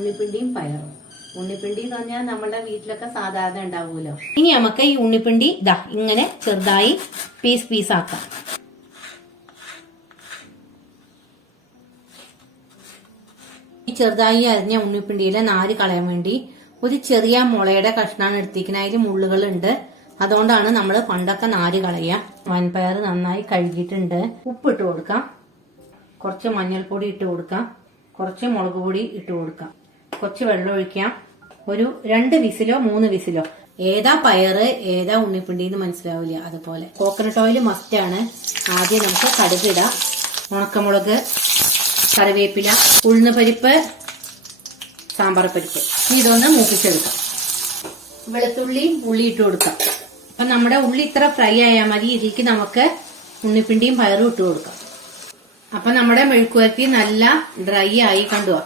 ഉണ്ണിപ്പിണ്ടിയും പയറും. ഉണ്ണിപ്പിണ്ടി എന്ന് പറഞ്ഞാൽ നമ്മുടെ വീട്ടിലൊക്കെ സാധാരണ ഉണ്ടാവുമല്ലോ. ഇനി നമുക്ക് ഈ ഉണ്ണിപ്പിണ്ടി ഇങ്ങനെ ചെറുതായി പീസ് ആക്കാം. ഈ ചെറുതായി അരിഞ്ഞ ഉണ്ണിപ്പിണ്ടിയിലെ നാര് കളയാൻ വേണ്ടി ഒരു ചെറിയ മുളയുടെ കഷ്ണാണ് എടുത്തിരിക്കുന്നത്. അതിൽ മുള്ളുകളുണ്ട്. അതുകൊണ്ടാണ് നമ്മൾ പണ്ടൊക്കെ നാര് കളയുക. വൻപയർ നന്നായി കഴുകിയിട്ടുണ്ട്. ഉപ്പിട്ട് കൊടുക്കാം, കുറച്ച് മഞ്ഞൾപ്പൊടി ഇട്ട് കൊടുക്കാം, കുറച്ച് മുളക് പൊടി ഇട്ട് കൊടുക്കാം, കുറച്ച് വെള്ളം ഒഴിക്കാം. ഒരു 2 വിസിലോ 3 വിസിലോ. ഏതാ പയറ് ഏതാ ഉണ്ണിപ്പിണ്ടി എന്ന് മനസ്സിലാവില്ല. അതുപോലെ കോക്കനട്ട് ഓയിൽ മസ്റ്റ് ആണ്. ആദ്യം നമുക്ക് കടുകിടാം, ഉണക്കമുളക്, കറിവേപ്പില, ഉഴുന്നുപരിപ്പ്, സാമ്പാർ പരിപ്പ്. ഇതൊന്ന് മൂപ്പിച്ചെടുക്കാം. വെളുത്തുള്ളി ഉള്ളി ഇട്ട് കൊടുക്കാം. അപ്പൊ നമ്മുടെ ഉള്ളി ഇത്ര ഫ്രൈ ആയാൽ മതി. ഇതിലേക്ക് നമുക്ക് ഉണ്ണിപ്പിണ്ടിയും പയറും ഇട്ട് കൊടുക്കാം. അപ്പൊ നമ്മുടെ മെഴുക്കുവരട്ടി നല്ല ഡ്രൈ ആയി കണ്ടുപോവാ.